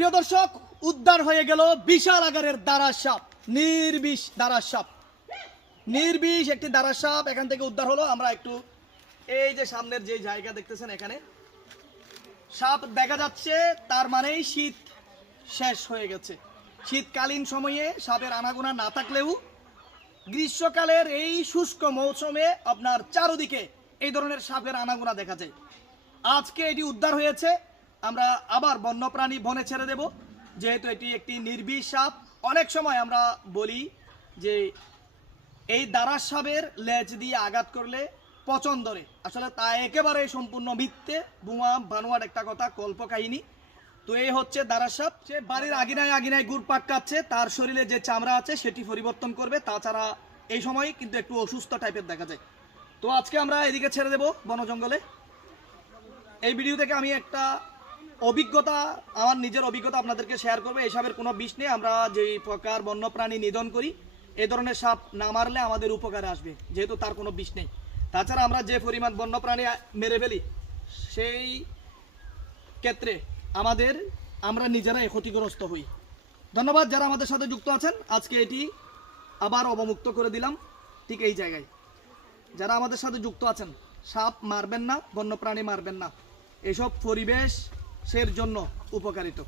প্রিয় দর্শক, উদ্ধার হয়ে গেল বিশাল আকারের দারাস সাপ নির্বিষ দারাস সাপ নির্বিষ একটি দারাস সাপ এখান থেকে উদ্ধার হলো। আমরা একটু এই যে সামনের যে জায়গা দেখতেছেন এখানে, সাপ দেখা যাচ্ছে, তার মানেই শীত শেষ হয়ে গেছে। শীতকালীন সময়ে সাপের আনাগোনা না থাকলেও গ্রীষ্মকালের এই শুষ্ক মৌসুমে আপনার চারদিকে এই ধরনের সাপের আনাগোনা দেখা যায়। আজকে এটি উদ্ধার হয়েছে। আমরা আবার বন্যপ্রাণী বনে ছেড়ে দেব। যেহেতু এটি একটি নির্বিষ সাপ অনেক সময় আমরা বলি যে এই দারাস সাপের লেজ দিয়ে আঘাত করলে পচন ধরে। আসলে তা একেবারে সম্পূর্ণ মিথ্যে। বুমা বানোয়ার একটা কথা কল্প কাহিনী তো এই হচ্ছে দারাস সাপ সে বাড়ির আগিনায় আগিনায় গুড় পাটকাচ্ছে তার শরীরে যে চামড়া আছে সেটি পরিবর্তন করবে। তাছাড়া এই সময় কিন্তু একটু অসুস্থ টাইপের দেখা যায়। তো আজকে আমরা এদিকে ছেড়ে দেব বন জঙ্গলে এই ভিডিও থেকে আমি একটা অভিজ্ঞতা, আমার নিজের অভিজ্ঞতা আপনাদেরকে শেয়ার করব। এসবের কোনো বিষ নেই, আমরা যেই প্রকার বন্যপ্রাণী নিধন করি, এ ধরনের সাপ না মারলে আমাদের উপকারে আসবে, যেহেতু তার কোনো বিষ নেই। তাছাড়া আমরা যে পরিমাণ বন্যপ্রাণী মেরে ফেলি, সেই ক্ষেত্রে আমাদের, আমরা নিজেরাই ক্ষতিগ্রস্ত হই। ধন্যবাদ যারা আমাদের সাথে যুক্ত আছেন, আজকে এটি আবার অবমুক্ত করে দিলাম, ঠিক এই জায়গায়। যারা আমাদের সাথে যুক্ত আছেন, সাপ মারবেন না, বন্যপ্রাণী মারবেন না। এসব পরিবেশের জন্য উপকারিত।